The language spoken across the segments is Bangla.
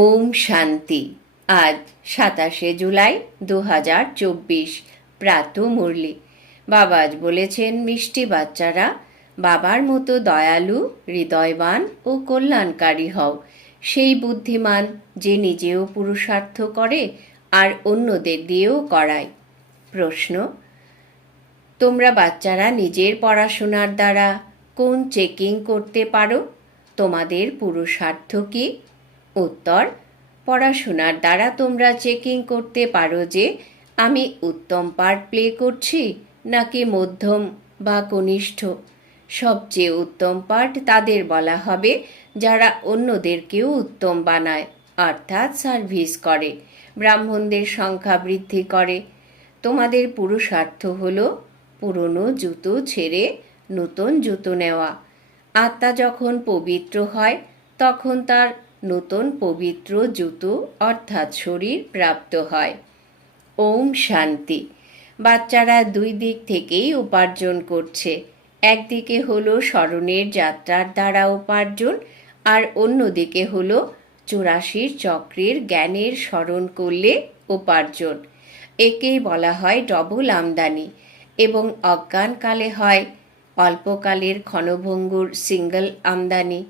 ওম শান্তি। আজ সাতাশে জুলাই দু হাজার চব্বিশ, প্রাত মুরলি। বাবা আজ বলেছেন, মিষ্টি বাচ্চারা, বাবার মতো দয়ালু, হৃদয়বান ও কল্যাণকারী হও। সেই বুদ্ধিমান যে নিজেও পুরুষার্থ করে আর অন্যদের দিয়েও করায়। প্রশ্ন, তোমরা বাচ্চারা নিজের পড়াশোনার দ্বারা কোন চেকিং করতে পারো? তোমাদের পুরুষার্থ কি উত্তর, পড়াশোনার দ্বারা তোমরা চেকিং করতে পারো যে আমি উত্তম পার্ট প্লে করছি নাকি মধ্যম বা কনিষ্ঠ। সবচেয়ে উত্তম পার্ট তাদের বলা হবে যারা অন্যদেরকেও উত্তম বানায়, অর্থাৎ সার্ভিস করে। ব্রাহ্মণদের সংখ্যা বৃদ্ধি করে। তোমাদের পুরুষার্থ হল পুরনো জুতো ছেড়ে নতুন জুতো নেওয়া। আত্মা যখন পবিত্র হয়, তখন তার নতুন পবিত্র জুতো অর্থাৎ শরীর প্রাপ্ত হয়। ওম শান্তি। বাচ্চারা দুই দিক থেকেই উপার্জন করছে। একদিকে হলো স্মরণের যাত্রার দ্বারা উপার্জন আর অন্যদিকে হলো চুরাশির চক্রের জ্ঞানের স্মরণ করলে উপার্জন। একেই বলা হয় ডবল আমদানি এবং অজ্ঞানকালে হয় অল্পকালের ক্ষণভঙ্গুর সিঙ্গল আমদানি।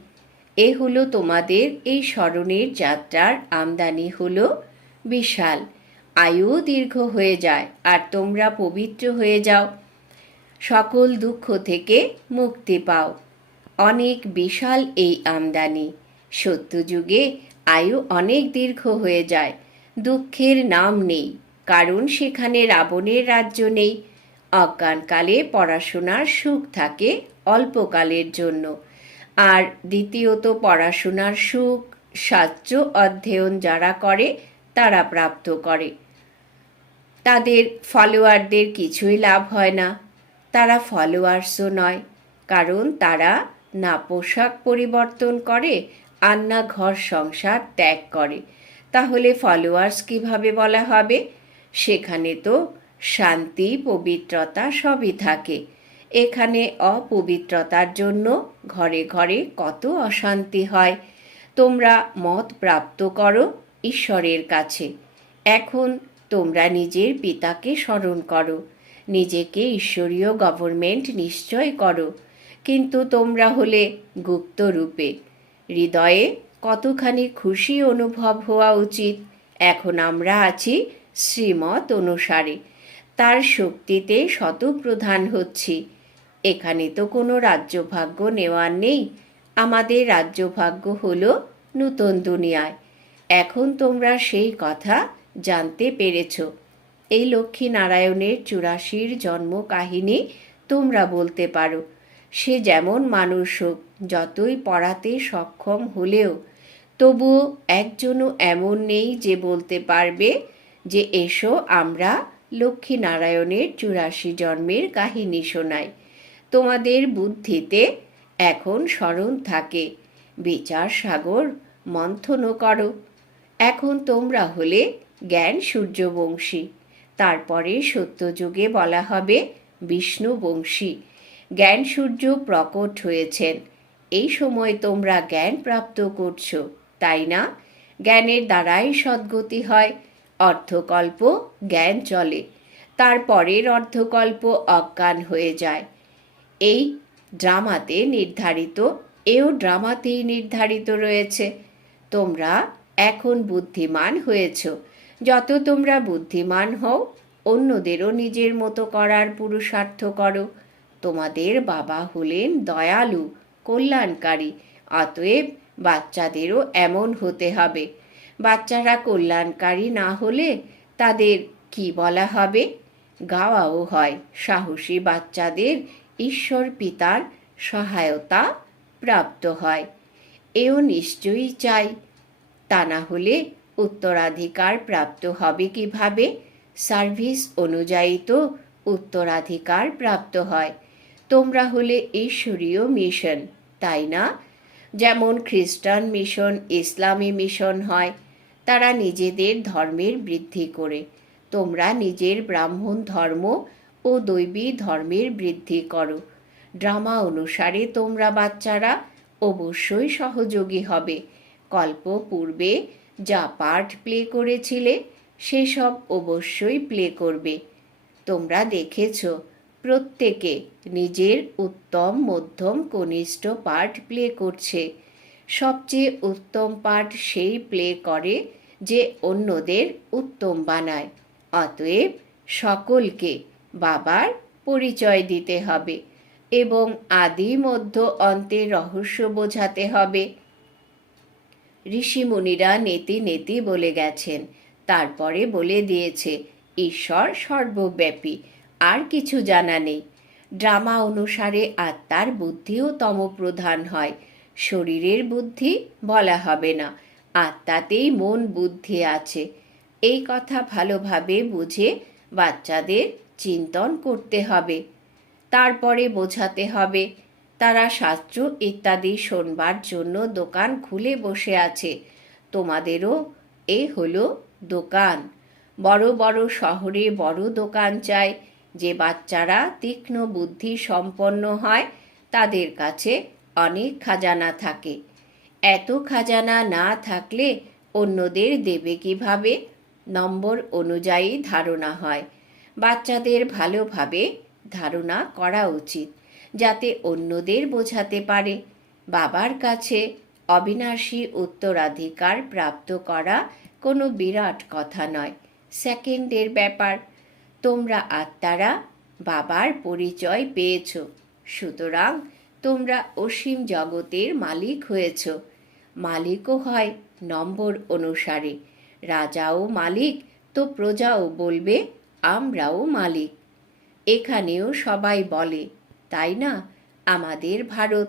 এ হলো তোমাদের এই স্মরণের যাত্রার আমদানি হলো বিশাল। আয়ু দীর্ঘ হয়ে যায় আর তোমরা পবিত্র হয়ে যাও। সকল দুঃখ থেকে মুক্তি পাও। অনেক বিশাল এই আমদানি। সত্যযুগে আয়ু অনেক দীর্ঘ হয়ে যায়। দুঃখের নাম নেই, কারণ সেখানে রাবণের রাজ্য নেই। অজ্ঞানকালে পড়াশোনার সুখ থাকে অল্পকালের জন্য। আর দ্বিতীয়ত পড়াশোনার সুখ সাচ্য অধ্যয়ন যারা করে, তারা প্রাপ্ত করে। তাদের ফলোয়ারদের কিছুই লাভ হয় না। তারা ফলোয়ার্সও নয়, কারণ তারা না পোশাক পরিবর্তন করে, আর না ঘর সংসার ত্যাগ করে। তাহলে ফলোয়ার্স কীভাবে বলা হবে? সেখানে তো শান্তি, পবিত্রতা সবই থাকে। এখানে অপবিত্রতার জন্য ঘরে ঘরে কত অশান্তি হয়। তোমরা মত প্রাপ্ত করো ঈশ্বরের কাছে। এখন তোমরা নিজের পিতাকে স্মরণ করো। নিজেকে ঈশ্বরীয় গভর্নমেন্ট নিশ্চয় করো। কিন্তু তোমরা হলে গুপ্ত রূপে। হৃদয়ে কতখানি খুশি অনুভব হওয়া উচিত, এখন আমরা আছি শ্রীমত অনুসারে। তার শক্তিতে শতপ্রধান হচ্ছি। এখানে তো কোনো রাজ্যভাগ্য নেওয়ার নেই। আমাদের রাজ্যভাগ্য হলো নূতন দুনিয়ায়। এখন তোমরা সেই কথা জানতে পেরেছ। এই লক্ষ্মী নারায়ণের চুরাশির জন্ম কাহিনী তোমরা বলতে পারো। সে যেমন মানুষ হোক, যতই পড়াতে সক্ষম হলেও, তবুও একজনও এমন নেই যে বলতে পারবে যে, এসো আমরা লক্ষ্মী নারায়ণের চুরাশি জন্মের কাহিনী শোনাই। তোমাদের বুদ্ধিতে এখন স্মরণ থাকে। বিচার সাগর মন্থনও করো। এখন তোমরা হলে জ্ঞান সূর্যবংশী। তারপরে সত্যযুগে বলা হবে বিষ্ণু বংশী। জ্ঞান সূর্য প্রকট হয়েছেন। এই সময় তোমরা জ্ঞান প্রাপ্ত করছ, তাই না? জ্ঞানের দ্বারাই সদ্গতি হয় অর্ধকল্প জ্ঞান চলে। তারপরের অর্ধকল্প অজ্ঞান হয়ে যায়। এই ড্রামাতে নির্ধারিত, এও ড্রামাতেই নির্ধারিত রয়েছে। তোমরা এখন বুদ্ধিমান হয়েছ। যত তোমরা বুদ্ধিমান হও, অন্যদেরও নিজের মতো করার পুরুষার্থ করো। তোমাদের বাবা হলেন দয়ালু, কল্যাণকারী, অতএব বাচ্চাদেরও এমন হতে হবে। বাচ্চারা কল্যাণকারী না হলে তাদের কি বলা হবে? গাওয়াও হয়, সাহসী বাচ্চাদের ঈশ্বর পিতার সহায়তা প্রাপ্ত হয়। এও নিশ্চয়ই চাই। তা না হলে উত্তরাধিকার প্রাপ্ত হবে কীভাবে? সার্ভিস অনুযায়ী তো উত্তরাধিকার প্রাপ্ত হয়। তোমরা হলে ঈশ্বরীয় মিশন, তাই না? যেমন খ্রিস্টান মিশন, ইসলামী মিশন হয়, তারা নিজেদের ধর্মের বৃদ্ধি করে। তোমরা নিজের ব্রাহ্মণ ধর্ম ও দৈবী ধর্মের বৃদ্ধি করো। ড্রামা অনুসারে তোমরা বাচ্চারা অবশ্যই সহযোগী হবে। কল্প পূর্বে যা পার্ট প্লে করেছিলে, সেসব অবশ্যই প্লে করবে। তোমরা দেখেছ, প্রত্যেকে নিজের উত্তম মধ্যম কনিষ্ঠ পার্ট প্লে করছে। সবচেয়ে উত্তম পার্ট সেই প্লে করে যে অন্যদের উত্তম বানায়। অতএব সকলকে বাবার পরিচয় দিতে হবে এবং আদি মধ্য অন্তের রহস্য বোঝাতে হবে। ঋষিমুনিরা নেতি নেতি বলে গেছেন, তারপরে বলে দিয়েছে, ঈশ্বর সর্বব্যাপী, আর কিছু জানা নেই। ড্রামা অনুসারে আত্মার বুদ্ধিও তম প্রধান হয়, শরীরের বুদ্ধি বলা হবে না, আত্মাতেই মন বুদ্ধি আছে। এই কথা ভালোভাবে বুঝে বাচ্চাদের চিন্তন করতে হবে। তারপরে বোঝাতে হবে, তারা শাস্ত্র ইত্যাদি শোনবার জন্য দোকান খুলে বসে আছে। তোমাদেরও এ হলো দোকান। বড় বড় শহরে বড় দোকান চাই। যে বাচ্চারা তীক্ষ্ণ বুদ্ধি সম্পন্ন হয়, তাদের কাছে অনেক খাজানা থাকে। এত খাজানা না থাকলে অন্যদের দেবে কীভাবে? নম্বর অনুযায়ী ধারণা হয়। বাচ্চাদের ভালোভাবে ধারণা করা উচিত, যাতে অন্যদের বোঝাতে পারে। বাবার কাছে অবিনাশী উত্তরাধিকার প্রাপ্ত করা কোনো বিরাট কথা নয়। সেকেন্ডের ব্যাপার, তোমরা আত্মারা বাবার পরিচয় পেয়েছ, সুতরাং তোমরা অসীম জগতের মালিক হয়েছ। মালিকও হয় নম্বর অনুসারে। রাজাও মালিক, তো প্রজাও বলবে আমরাও মালিক। এখানেও সবাই বলে, তাই না? আমাদের ভারত।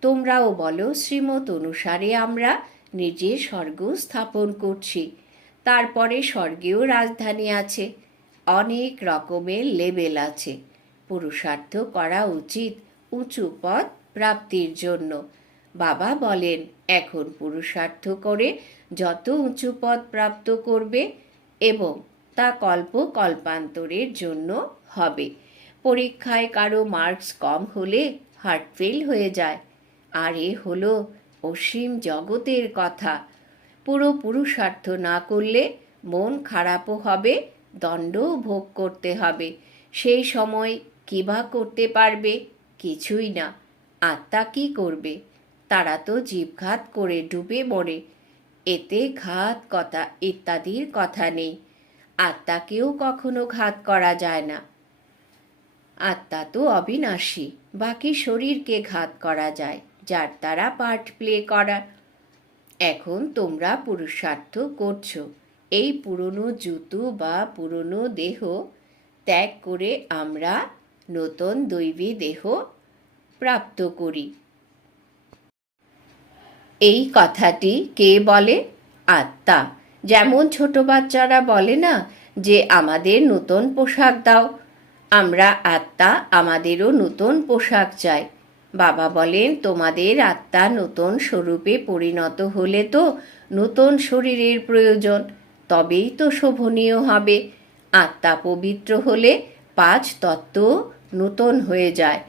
তোমরাও বলো শ্রীমত অনুসারে আমরা নিজে স্বর্গ স্থাপন করছি। তারপরে স্বর্গেও রাজধানী আছে। অনেক রকমের লেবেল আছে। পুরুষার্থ করা উচিত উঁচু পদ প্রাপ্তির জন্য। বাবা বলেন, এখন পুরুষার্থ করে যত উঁচু পদ প্রাপ্ত করবে এবং তা কল্প কল্পান্তরের জন্য হবে। পরীক্ষায় কারও মার্কস কম হলে হার্ট ফেল হয়ে যায়। আর এ হলো অসীম জগতের কথা। পুরো পুরুষার্থ না করলে মন খারাপও হবে, দণ্ডও ভোগ করতে হবে। সেই সময় কিবা করতে পারবে? কিছুই না। আত্মা কি করবে? তারা তো জীবঘাত করে ডুবে মরে। এতে ঘাত কথা, ইত্যাদির কথা নেই। আত্মাকেও কখনো ঘাত করা যায় না। আত্মা তো অবিনাশী, বাকি শরীরকে ঘাত করা যায়, যার দ্বারা পার্ট প্লে করা এখন তোমরা পুরুষার্থ করছ, এই পুরনো জুতো বা পুরনো দেহ ত্যাগ করে আমরা নতুন দৈবী দেহ প্রাপ্ত করি। এই কথাটি কে বলে? আত্মা। যেমন ছোট বাচ্চারা বলে না যে, আমাদের নতুন পোশাক দাও। আমরা আত্মা আমাদেরও নতুন পোশাক চাই। বাবা বলেন, তোমাদের আত্মা নতুন স্বরূপে পরিণত হলে তো নতুন শরীরের প্রয়োজন, তবেই তো শোভনীয় হবে। আত্মা পবিত্র হলে পাঁচ তত্ত্ব নূতন হয়ে যায়।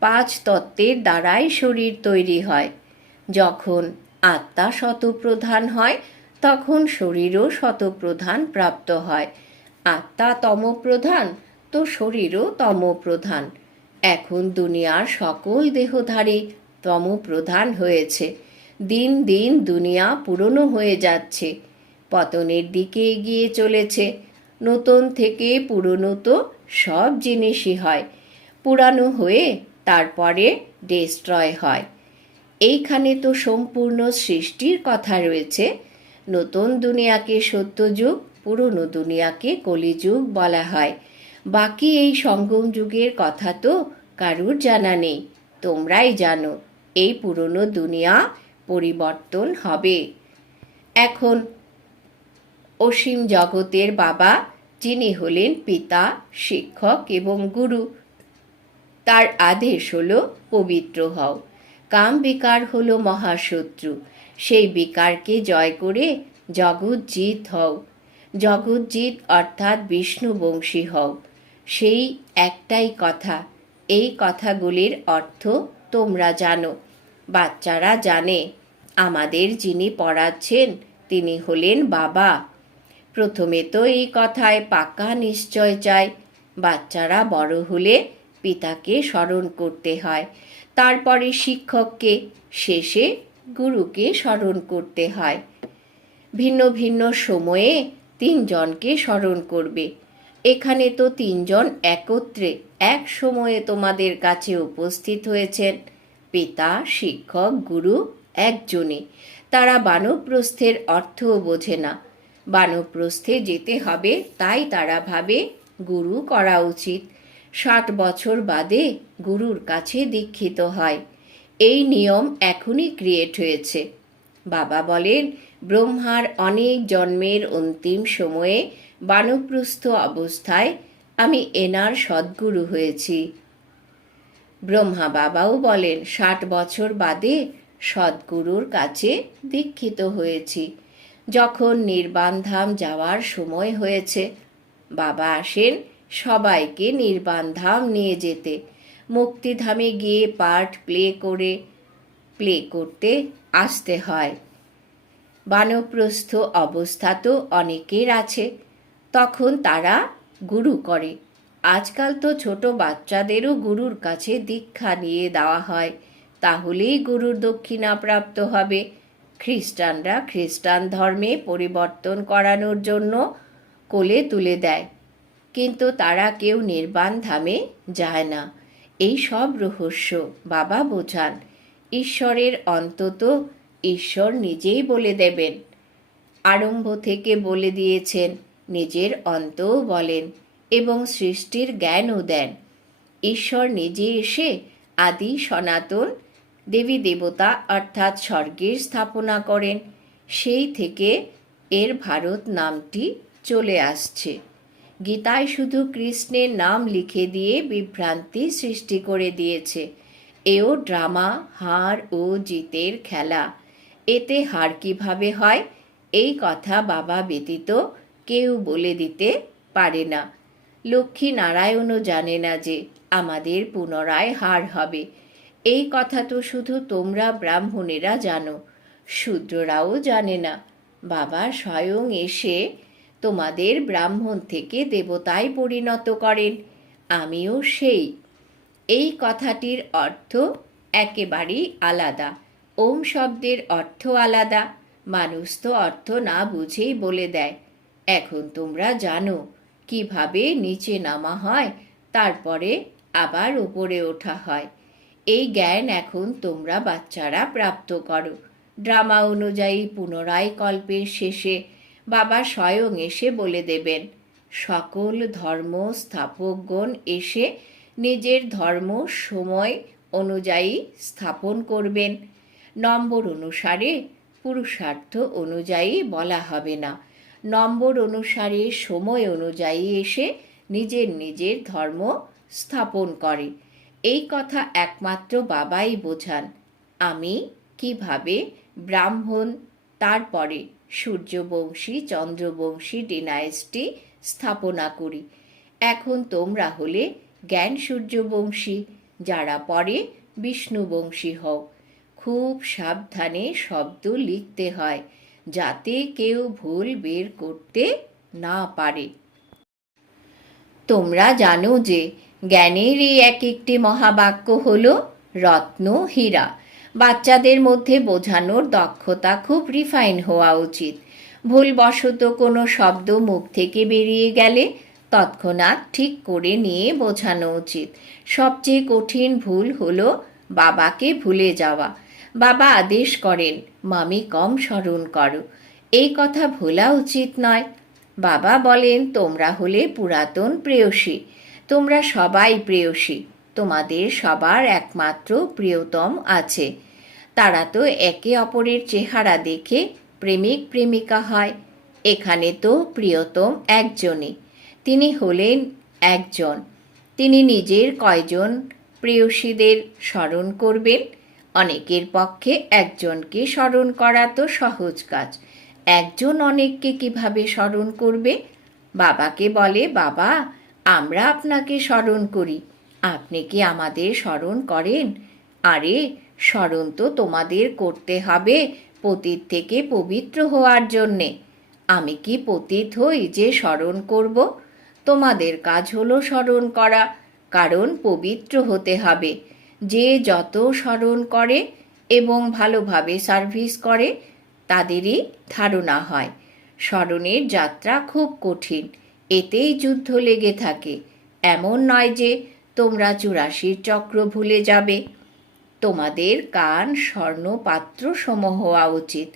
পাঁচ তত্ত্বের দ্বারাই শরীর তৈরি হয়। যখন আত্মা শতপ্রধান হয় তখন শরীরও শতপ্রধান প্রাপ্ত হয়। আত্মা তমপ্রধান, তো শরীরও তমপ্রধান। এখন দুনিয়ার সকল দেহধারী তমপ্রধান হয়েছে। দিন দিন দুনিয়া পুরনো হয়ে যাচ্ছে। পতনের দিকে এগিয়ে চলেছে। নতুন থেকে পুরনো তো সব জিনিসই হয়। পুরানো হয়ে তারপরে ডিস্ট্রয় হয়। এইখানে তো সম্পূর্ণ সৃষ্টির কথা রয়েছে। নতুন দুনিয়াকে সত্যযুগ পুরনো দুনিয়াকে কলিযুগ বলা হয়। বাকি এই সঙ্গম যুগের কথা তো কারুর জানা নেই, তোমরাই জানো, এই পুরনো দুনিয়া পরিবর্তন হবে। এখন অসীম জগতের বাবা, যিনি হলেন পিতা, শিক্ষক এবং গুরু, তার আদেশ হল পবিত্র হও। কাম বিকার হল মহাশত্রু। সেই বিকারকে জয় করে জগৎজিৎ হও। জগৎজিৎ অর্থাৎ বিষ্ণুবংশী হও। সেই একটাই কথা। এই কথাগুলির অর্থ তোমরা জানো। বাচ্চারা জানে, আমাদের যিনি পড়াচ্ছেন, তিনি হলেন বাবা। প্রথমে তো এই কথায় পাকা নিশ্চয় চাই। বাচ্চারা বড় হলে পিতাকে স্মরণ করতে হয়। তারপরে শিক্ষককে, শেষে গুরুকে স্মরণ করতে হয়। ভিন্ন ভিন্ন সময়ে তিনজনকে স্মরণ করবে। এখানে তো তিনজন একত্রে এক সময়ে তোমাদের কাছে উপস্থিত হয়েছেন। পিতা, শিক্ষক, গুরু একজনই। তারা বানপ্রস্থের অর্থও বোঝে না। বানপ্রস্থে যেতে হবে, তাই তারা ভাবে গুরু করা উচিত। ষাট বছর বাদে গুরুর কাছে দীক্ষিত হয়। এই নিয়ম এখনই ক্রিয়েট হয়েছে। বাবা বলেন, ব্রহ্মার অনেক জন্মের অন্তিম সময়ে বানপ্রস্থ অবস্থায় আমি এনার সদ্গুরু হয়েছি। ব্রহ্মা বাবাও বলেন, ষাট বছর বাদে সদ্গুরুর কাছে দীক্ষিত হয়েছি। যখন নির্বাণ ধাম যাওয়ার সময় হয়েছে, বাবা আসেন সবাইকে নির্বাণ ধাম নিয়ে যেতে। মুক্তিধামে গিয়ে পার্ট প্লে করে, প্লে করতে আসতে হয়। বানপ্রস্থ অবস্থা তো অনেকের আছে, তখন তারা গুরু করে। আজকাল তো ছোট বাচ্চাদেরও গুরুর কাছে দীক্ষা নিয়ে দেওয়া হয়, তাহলেই গুরুর দক্ষিণা প্রাপ্ত হবে। খ্রিস্টানরা খ্রিস্টান ধর্মে পরিবর্তন করানোর জন্য কোলে তুলে দেয়, কিন্তু তারা কেউ নির্বাণ ধামে যায় না। এই সব রহস্য বাবা বোঝান। ঈশ্বরের অন্তত ঈশ্বর নিজেই বলে দেবেন। আরম্ভ থেকে বলে দিয়েছেন, নিজের অন্তও বলেন এবং সৃষ্টির জ্ঞানও দেন। ঈশ্বর নিজে এসে আদি সনাতন, দেবী দেবতা অর্থাৎ স্বর্গের স্থাপনা করেন। সেই থেকে এর ভারত নামটি চলে আসছে। গীতায় শুধু কৃষ্ণের নাম লিখে দিয়ে বিভ্রান্তি সৃষ্টি করে দিয়েছে। এও ড্রামা, হার ও জিতের খেলা। এতে হার কীভাবে হয়? এই কথা বাবা ব্যতীত কেউ বলে দিতে পারে না। লক্ষ্মী নারায়ণও জানে না যে আমাদের পুনরায় হার হবে। এই কথা তো শুধু তোমরা ব্রাহ্মণেরা জানো। শূদ্ররাও জানে না। বাবা স্বয়ং এসে তোমাদের ব্রাহ্মণ থেকে দেবতায় পরিণত করেন, আমিও সেই। এই কথাটির অর্থ একেবারেই আলাদা। ওম শব্দের অর্থ আলাদা, মানুষ তো অর্থ না বুঝেই বলে দেয়। এখন তোমরা জানো, কীভাবে নিচে নামা হয়, তারপরে আবার উপরে ওঠা হয়। এই জ্ঞান এখন তোমরা বাচ্চারা প্রাপ্ত করো। ড্রামা অনুযায়ী পুনরায় কল্পের শেষে বাবা স্বয়ং এসে বলে দেবেন। সকল ধর্ম স্থাপকগণ এসে নিজের ধর্ম সময় অনুযায়ী স্থাপন করবেন। নম্বর অনুসারে পুরুষার্থ অনুযায়ী বলা হবে না। নম্বর অনুসারে সময় অনুযায়ী এসে নিজের নিজের ধর্ম স্থাপন করে। এই কথা একমাত্র বাবাই বোঝান। আমি কীভাবে ব্রাহ্মণ, তারপরে সূর্যবংশী, চন্দ্রবংশী ডিনাইসটি স্থাপনা করি। এখন তোমরা হলে জ্ঞান সূর্যবংশী, যারা পরে বিষ্ণুবংশী হও। খুব সাবধানে শব্দ লিখতে হয়, যাতে কেউ ভুল বের করতে না পারে। তোমরা জানো যে জ্ঞানের এই এক একটি মহাবাক্য হল রত্ন হীরা। বাচ্চাদের মধ্যে বোঝানোর দক্ষতা খুব রিফাইন হওয়া উচিত। ভুলবশত কোনো শব্দ মুখ থেকে বেরিয়ে গেলে তৎক্ষণাৎ ঠিক করে নিয়ে বোঝানো উচিত। সবচেয়ে কঠিন ভুল হলো বাবাকে ভুলে যাওয়া। বাবা আদেশ করেন, মামি কম স্মরণ করো। এই কথা ভোলা উচিত নয়। বাবা বলেন, তোমরা হলে পুরাতন প্রেয়সী। তোমরা সবাই প্রেয়সী। তোমাদের সবার একমাত্র প্রিয়তম আছে। তারা তো একে অপরের চেহারা দেখে প্রেমিক প্রেমিকা হয়। এখানে তো প্রিয়তম একজনই। তিনি হলেন একজন। তিনি নিজের কয়জন প্রেয়সীদের স্মরণ করবেন? অনেকের পক্ষে একজনকে স্মরণ করা তো সহজ কাজ। একজন অনেককে কীভাবে স্মরণ করবে? বাবাকে বলে, বাবা, আমরা আপনাকে স্মরণ করি। আপনি কি আমাদের স্মরণ করেন? আরে স্মরণ তো তোমাদের করতে হবে পতীত থেকে পবিত্র হওয়ার জন্যে। আমি কি পতীত হই যে স্মরণ করব? তোমাদের কাজ হলো স্মরণ করা, কারণ পবিত্র হতে হবে। যে যত স্মরণ করে এবং ভালোভাবে সার্ভিস করে, তাদেরই ধারণা হয়। স্মরণের যাত্রা খুব কঠিন, এতেই যুদ্ধ লেগে থাকে। এমন নয় যে তোমরা চুরাশির চক্র ভুলে যাবে। তোমাদের কান, স্বর্ণ পাত্র সম হওয়া উচিত।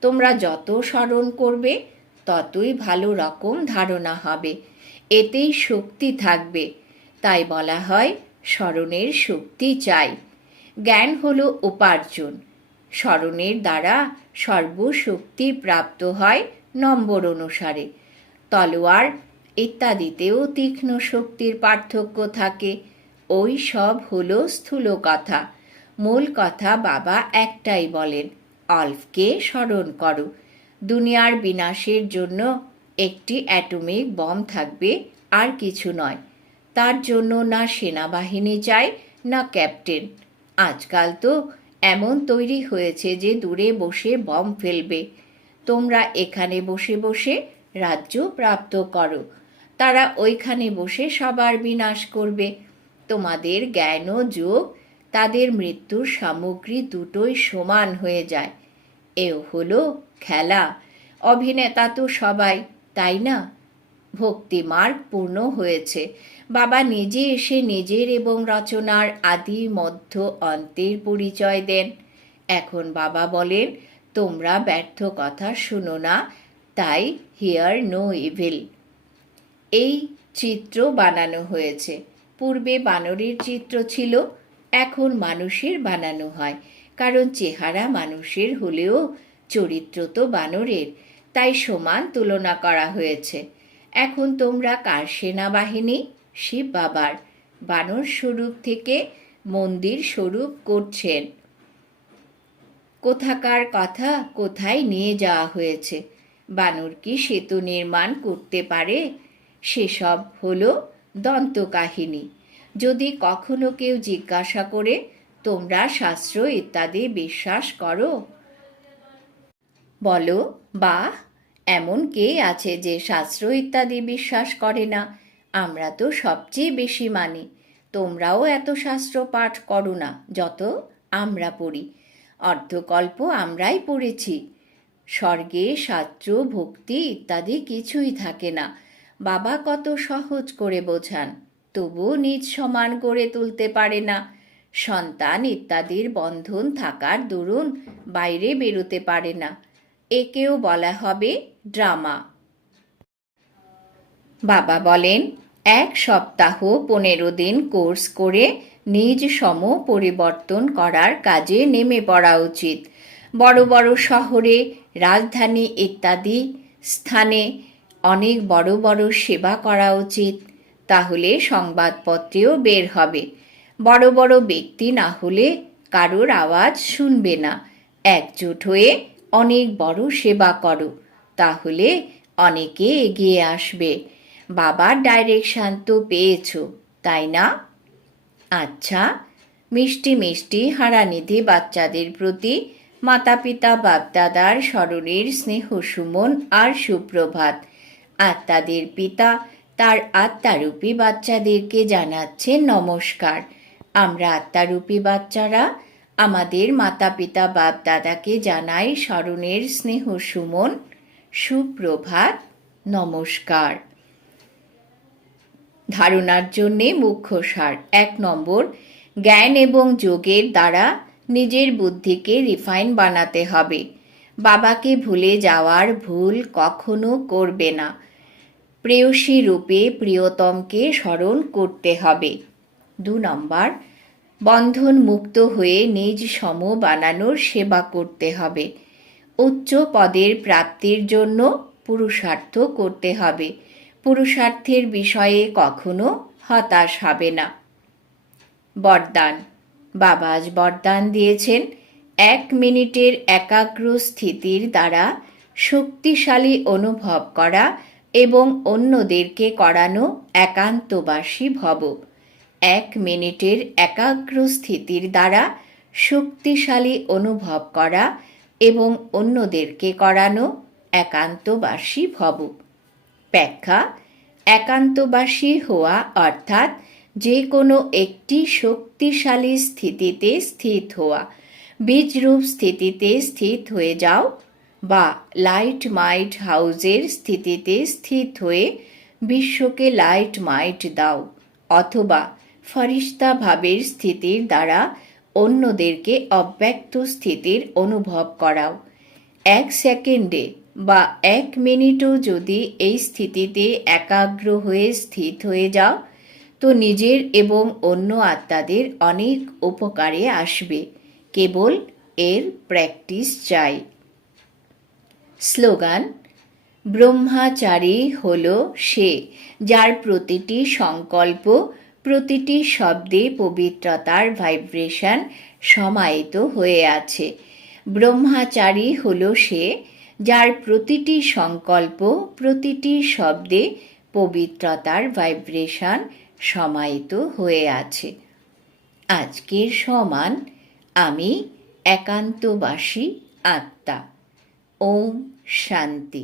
তোমরা যত স্মরণ করবে, ততই ভালো রকম ধারণা হবে। এতেই শক্তি থাকবে। তাই বলা হয়, স্মরণের শক্তি চাই। জ্ঞান হলো উপার্জন। স্মরণের দ্বারা সর্বশক্তি প্রাপ্ত হয় নম্বর অনুসারে। তলোয়ার ইত্যাদিতেও তীক্ষ্ণ শক্তির পার্থক্য থাকে। ওই সব হলো স্থূল কথা মূল কথা বাবা একটাই বলেন অল্পকে স্মরণ করো। দুনিয়ার বিনাশের জন্য একটি অ্যাটমিক বম থাকবে, আর কিছু নয়। তার জন্য না সেনাবাহিনী চায় না ক্যাপ্টেন। আজকাল তো এমন তৈরি হয়েছে যে দূরে বসে বম ফেলবে। তোমরা এখানে বসে বসে রাজ্য প্রাপ্ত করো। তারা ওইখানে বসে সবার বিনাশ করবে। তোমাদের জ্ঞান ও যোগ তাদের মৃত্যুর সামগ্রী দুটোই সমান হয়ে যায়। এও হলো খেলা। অভিনেতা তো সবাই, তাই না? ভক্তি মার্গ পূর্ণ হয়েছে। বাবা নিজে এসে নিজের এবং রচনার আদি মধ্য অন্তের পরিচয় দেন। এখন বাবা বলেন, তোমরা ব্যর্থ কথা শুনো না, তাই হিয়ার নো ইভিল। এই চিত্র বানানো হয়েছে। পূর্বে বানরের চিত্র ছিল এখন মানুষের বানানো হয়। কারণ চেহারা মানুষের হলেও চরিত্র তো বানরের, তাই সমান তুলনা করা হয়েছে। এখন তোমরা কার সেনাবাহিনী? শিব বাবার। বানর স্বরূপ থেকে মন্দির স্বরূপ করছেন। কোথাকার কথা কোথায় নিয়ে যাওয়া হয়েছে? বানর কি সেতু নির্মাণ করতে পারে? সেসব হলো দন্তকাহিনী। যদি কখনো কেউ জিজ্ঞাসা করে, তোমরা শাস্ত্র ইত্যাদি বিশ্বাস করো? বলো, বা, এমন কে আছে যে শাস্ত্র ইত্যাদি বিশ্বাস করে না? আমরা তো সবচেয়ে বেশি মানি। তোমরাও এত শাস্ত্র পাঠ করো না, যত আমরা পড়ি। অর্ধকল্প আমরাই পড়েছি। স্বর্গে শাস্ত্র, ভক্তি ইত্যাদি কিছুই থাকে না। বাবা কত সহজ করে বোঝান। তবুও নিজ সমান করে তুলতে পারে না। সন্তান ইত্যাদির বন্ধন থাকার দরুন বাইরে বেরোতে পারে না। একেও বলা হবে ড্রামা। বাবা বলেন, এক সপ্তাহ পনেরো দিন কোর্স করে নিজ সম পরিবর্তন করার কাজে নেমে পড়া উচিত। বড় বড় শহরে, রাজধানী ইত্যাদি স্থানে অনেক বড় বড় সেবা করা উচিত। তাহলে সংবাদপত্রেও বের হবে। বড় বড় ব্যক্তি না হলে কারোর আওয়াজ শুনবে না। একজোট হয়ে অনেক বড় সেবা করো, তাহলে অনেকে এগিয়ে আসবে। বাবার ডাইরেকশান তো পেয়েছ, তাই না? আচ্ছা মিষ্টি মিষ্টি হারানিধি বাচ্চাদের প্রতি মাতা পিতা বাপদাদার স্মরণের স্নেহ সুমন আর সুপ্রভাত। আত্মাদের পিতা তার আত্মারূপী বাচ্চাদেরকে জানাচ্ছে নমস্কার। আমরা আত্মারূপী বাচ্চারা, আমাদের মাতা পিতা বাপ দাদাকে জানাই স্মরণের স্নেহ সুমন, সুপ্রভাত, নমস্কার। ধারণার জন্যে মুখ্য সার, এক নম্বর, জ্ঞান এবং যোগের দ্বারা নিজের বুদ্ধিকে রিফাইন বানাতে হবে। বাবাকে ভুলে যাওয়ার ভুল কখনো করবে না। প্রেয়সী রূপে প্রিয়তমকে স্মরণ করতে হবে। দু নম্বর, বন্ধন মুক্ত হয়ে নিজ সম বানানোর সেবা করতে হবে। উচ্চ পদের প্রাপ্তির জন্য পুরুষার্থ করতে হবে। পুরুষার্থের বিষয়ে কখনো হতাশ হবে না। বরদান, বাবা আজ বরদান দিয়েছেন। এক মিনিটের একাগ্র স্থিতির দ্বারা শক্তিশালী অনুভব করা এবং অন্যদেরকে করানো একান্তবাসী ভব। এক মিনিটের একাগ্র স্থিতির দ্বারা শক্তিশালী অনুভব করা এবং অন্যদেরকে করানো একান্তবাসী ভব। ব্যাখ্যা, একান্তবাসী হওয়া অর্থাৎ যে কোনো একটি শক্তিশালী স্থিতিতে স্থিত হওয়া। বীজরূপ স্থিতিতে স্থিত হয়ে যাও বা লাইট মাইট হাউজের স্থিতিতে স্থিত হয়ে বিশ্বকে লাইট মাইট দাও, অথবা ফরিস্তা ভাবের স্থিতির দ্বারা অন্যদেরকে অব্যক্ত স্থিতির অনুভব করাও। এক সেকেন্ডে বা এক মিনিটও যদি এই স্থিতিতে একাগ্র হয়ে স্থিত হয়ে যাও, তো নিজের এবং অন্য আত্মাদের অনেক উপকারে আসবে, কেবল এর প্র্যাকটিস চাই। স্লোগান, ব্রহ্মাচারী হল সে, যার প্রতিটি সংকল্প, প্রতিটি শব্দে পবিত্রতার ভাইব্রেশন সমাহিত হয়ে আছে। ব্রহ্মাচারী হল সে, যার প্রতিটি সংকল্প, প্রতিটি শব্দে পবিত্রতার ভাইব্রেশন সমাহিত হয়ে আছে। আজকের সমান, আমি একান্তবাসী আত্মা। ওম শান্তি।